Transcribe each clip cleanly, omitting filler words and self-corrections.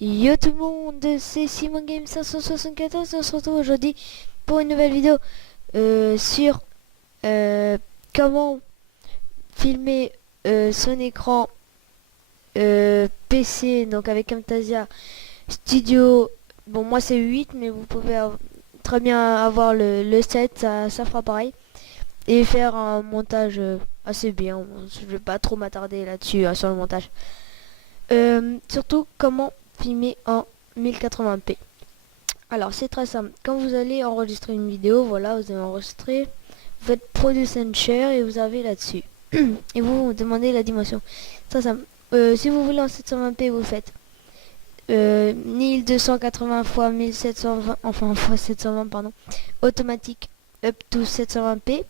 Yo tout le monde, c'est Simon Game 574. On se retrouve aujourd'hui pour une nouvelle vidéo sur comment filmer son écran PC, donc avec Camtasia Studio. Bon, moi c'est 8, mais vous pouvez très bien avoir le 7, ça fera pareil. Et faire un montage assez bien. Je vais pas trop m'attarder là-dessus sur le montage. Surtout comment filmer en 1080p. Alors c'est très simple. Quand vous allez enregistrer une vidéo, voilà, vous allez enregistrer, vous faites Produce and Share et vous avez là-dessus. Et vous demandez la dimension. Très simple. Si vous voulez en 720p, vous faites 1280 x 1720, enfin x 720 pardon, automatique up to 720p.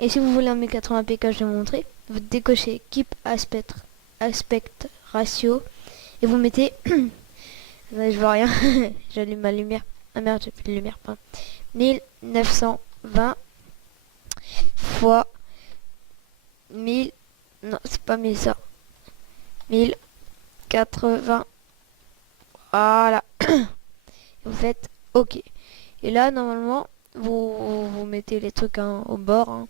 Et si vous voulez en 1080p comme je vais vous montrer, vous décochez Keep Aspect Ratio et vous mettez je vois rien. J'allume ma lumière. Ah merde, j'ai plus de lumière. Pardon. 1920 fois 1000. Non, c'est pas 1100. 1080. Voilà. Vous faites OK. Et là, normalement, vous mettez les trucs au bord. Hein.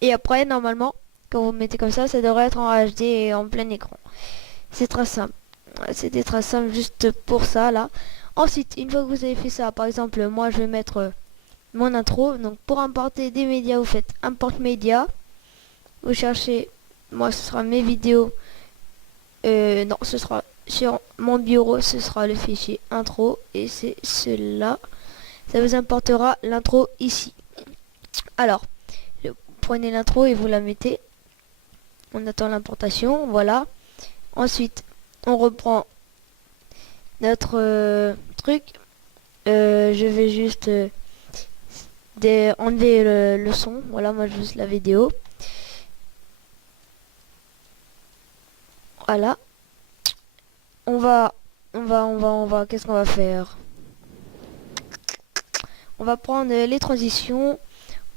Et après, normalement, quand vous mettez comme ça devrait être en HD et en plein écran. C'est très simple. C'était très simple juste pour ça là. Ensuite, une fois que vous avez fait ça, par exemple, moi je vais mettre mon intro. Donc pour importer des médias, vous faites import média. Vous cherchez, moi ce sera mes vidéos. Non, ce sera sur mon bureau, ce sera le fichier intro et c'est celui-là. Ça vous importera l'intro ici. Alors, vous prenez l'intro et vous la mettez. On attend l'importation, voilà. Ensuite, on reprend notre truc. Je vais juste enlever le son. Voilà, moi juste la vidéo. Voilà. Qu'est-ce qu'on va faire? On va prendre les transitions,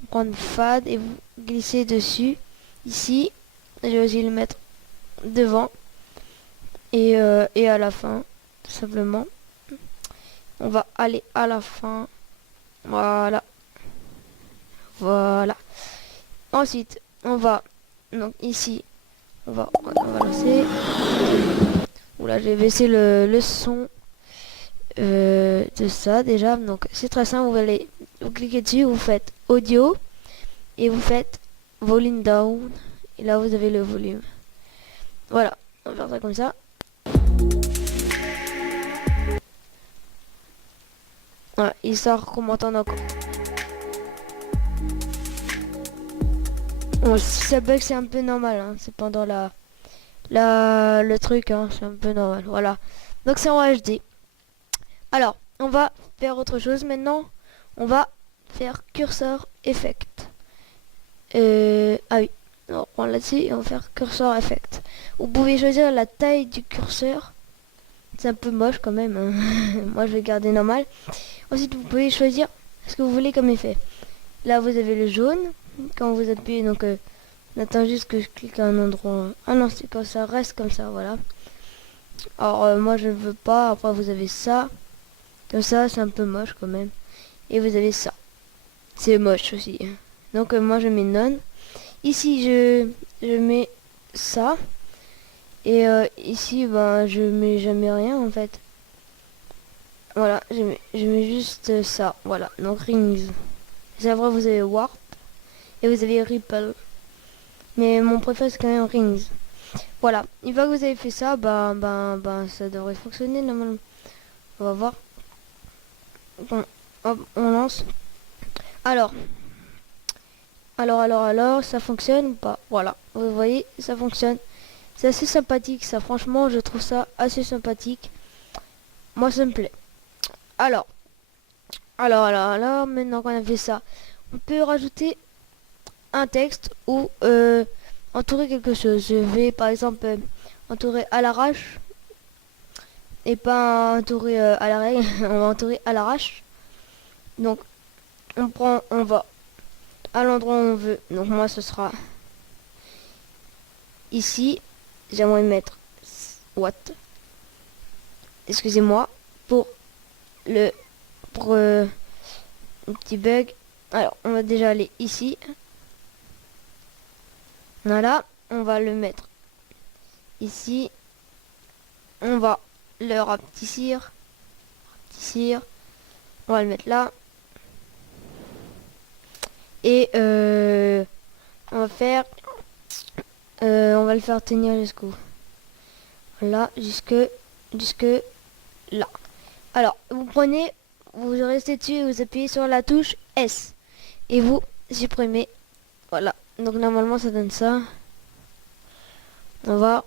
prendre fade et vous glisser dessus. Ici, je vais aussi le mettre devant et à la fin, tout simplement. On va aller à la fin. Voilà. Voilà. Ensuite, on va donc ici, on va lancer. Oula, j'ai baissé le son de ça déjà. Donc c'est très simple. Vous cliquez dessus, vous faites audio et vous faites volume down. Et là, vous avez le volume. Voilà, on va faire ça comme ça. Voilà, il sort qu'on m'entende encore. Bon, si ça bug, c'est un peu normal. Hein. C'est pendant le truc, hein, c'est un peu normal. Voilà. Donc c'est en HD. Alors, on va faire autre chose maintenant. On va faire cursor effect. Ah oui. On reprend là-dessus et on va faire cursor effect. Vous pouvez choisir la taille du curseur. C'est un peu moche quand même. Hein. Moi, je vais garder normal. Ensuite, vous pouvez choisir ce que vous voulez comme effet. Là, vous avez le jaune. Quand vous appuyez, donc on attend juste que je clique à un endroit. Ah non, c'est quand ça reste comme ça, voilà. Alors, moi, je ne veux pas. Après, vous avez ça. Comme ça, c'est un peu moche quand même. Et vous avez ça. C'est moche aussi. Donc, moi, je mets none. Ici, je mets ça. Et ici, ben, je mets jamais rien en fait. Voilà, je mets juste ça. Voilà, donc rings. C'est vrai, vous avez warp et vous avez ripple. Mais mon préféré, c'est quand même rings. Voilà, une fois que vous avez fait ça, ça devrait fonctionner normalement. On va voir. Bon, hop, on lance. Alors, ça fonctionne ou pas? Voilà, vous voyez, ça fonctionne. C'est assez sympathique, ça. Franchement, je trouve ça assez sympathique. Moi, ça me plaît. Alors, maintenant qu'on a fait ça, on peut rajouter un texte ou entourer quelque chose. Je vais par exemple entourer à l'arrache et pas entourer à la règle. On va entourer à l'arrache. Donc, on va à l'endroit où on veut. Donc moi, ce sera ici. J'aimerais mettre what. excusez-moi pour le un petit bug. Alors on va déjà aller ici. Voilà, on va le mettre ici. On va le rapetissir. On va le mettre là. Et on va faire on va le faire tenir jusqu'où? Là, jusque là. Alors, vous prenez, vous restez dessus et vous appuyez sur la touche S. Et vous supprimez. Voilà. Donc normalement ça donne ça. On va.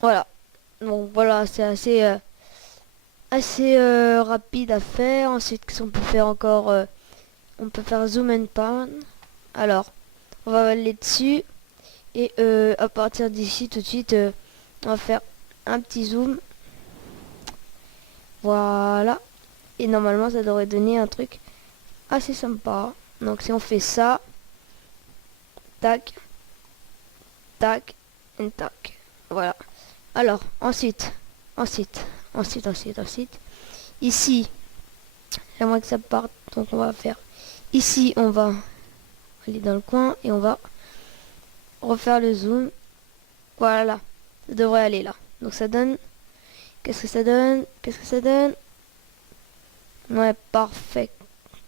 Voilà. Donc voilà, c'est assez rapide à faire. Ensuite, qu'est-ce qu'on peut faire encore? On peut faire zoom and pan. Alors, on va aller dessus. Et à partir d'ici, tout de suite, on va faire un petit zoom. Voilà. Et normalement, ça devrait donner un truc assez sympa. Donc, si on fait ça, tac, tac, et tac. Voilà. Alors, ensuite. Ici, j'aimerais que ça parte. Donc, on va faire. Ici, on va aller dans le coin et on va refaire le zoom. Voilà. Ça devrait aller là. Donc, ça donne. Qu'est-ce que ça donne? Ouais, parfait.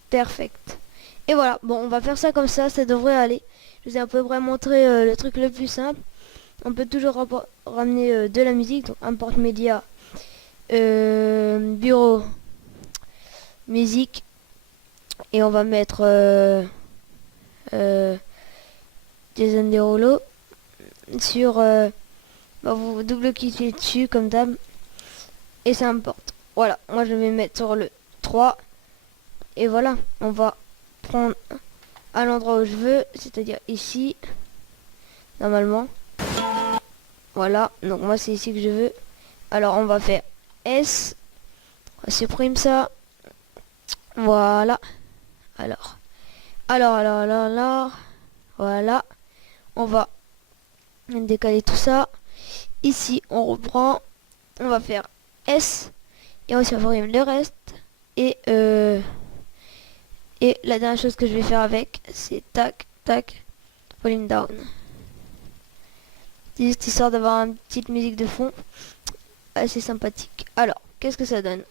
Perfect. Et voilà. Bon, on va faire ça comme ça. Ça devrait aller. Je vous ai à peu près montré le truc le plus simple. On peut toujours ramener de la musique. Donc, import média. Bureau. Musique. Et on va mettre Jason Derulo sur vous double-cliquez dessus comme d'hab et ça importe. Voilà, moi je vais mettre sur le 3 et voilà, on va prendre à l'endroit où je veux, c'est-à-dire ici normalement. Voilà, donc moi c'est ici que je veux. Alors on va faire S, on supprime ça. Voilà. Alors, voilà. On va décaler tout ça. Ici, on reprend. On va faire S. Et on supprime le reste. Et la dernière chose que je vais faire avec, c'est tac, tac, volume down. Juste histoire d'avoir une petite musique de fond. Assez sympathique. Alors, qu'est-ce que ça donne?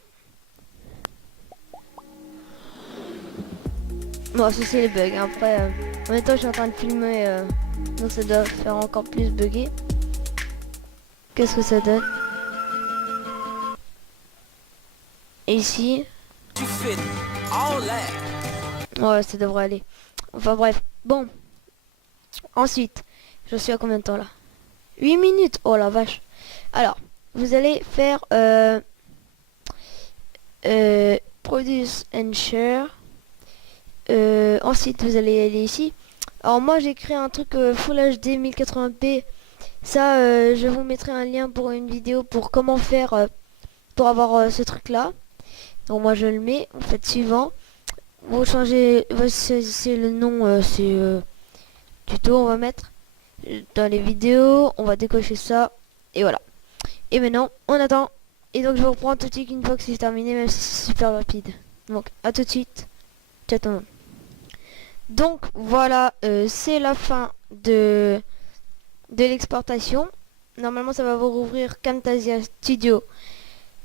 Bon, ça c'est les bugs. Après, en même temps, je suis en train de filmer, donc ça doit faire encore plus bugger. Qu'est-ce que ça donne? Et ici. Ouais, ça devrait aller. Enfin bref. Bon. Ensuite, je suis à combien de temps là? 8 minutes. Oh la vache. Alors, vous allez faire Produce and Share. Ensuite vous allez aller ici. Alors moi j'ai créé un truc Full HD 1080p. Ça je vous mettrai un lien pour une vidéo pour comment faire pour avoir ce truc là. Donc moi je le mets, vous faites suivant. Vous changez, c'est le nom, c'est tuto on va mettre dans les vidéos. On va décocher ça et voilà. Et maintenant on attend. Et donc je vous reprends tout de suite une fois que c'est terminé, même si c'est super rapide. Donc à tout de suite. Ciao tout le monde. Donc voilà, c'est la fin de l'exportation. Normalement ça va vous rouvrir Camtasia Studio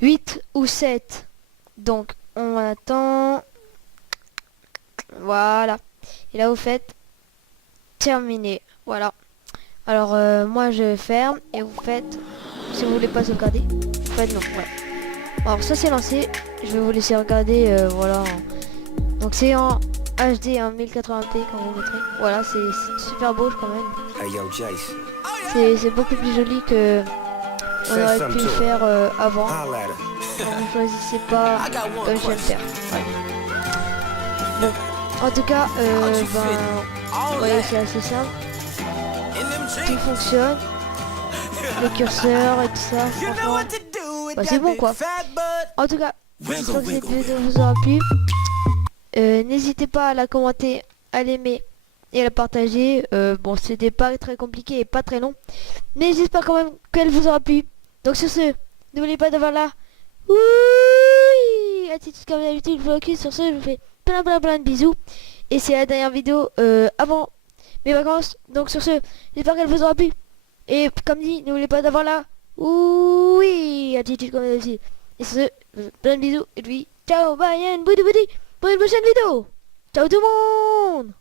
8 ou 7. Donc on attend. Voilà. Et là vous faites terminer. Voilà. Alors moi je ferme et vous faites, si vous voulez pas sauvegarder, vous faites non. Ouais. Alors ça c'est lancé. Je vais vous laisser regarder. Voilà. Donc c'est en HD en 1080p quand vous mettrez. Voilà, c'est super beau quand même. C'est beaucoup plus joli que on aurait pu le faire avant. Vous choisissez pas comme je vais le faire. Ouais. Bon. En tout cas, vous voyez, c'est assez simple. Tout fonctionne. Le curseur et tout ça. Bah, c'est bon quoi. En tout cas, j'espère que cette vidéo vous aura plu. N'hésitez pas à la commenter, à l'aimer et à la partager. Bon, c'était pas très compliqué et pas très long, mais j'espère quand même qu'elle vous aura plu. Donc sur ce, N'oubliez pas d'avoir la... Oui, attitude comme d'habitude, je vous recule. Sur ce, je vous fais plein de bisous. Et c'est la dernière vidéo avant mes vacances. Donc sur ce, j'espère qu'elle vous aura plu. Et comme dit, n'oubliez pas d'avoir la... Oui, attitude comme d'habitude. Et sur ce, plein de bisous. Et puis, ciao, bye, and boudi boudi pour une prochaine vidéo. Ciao tout le monde.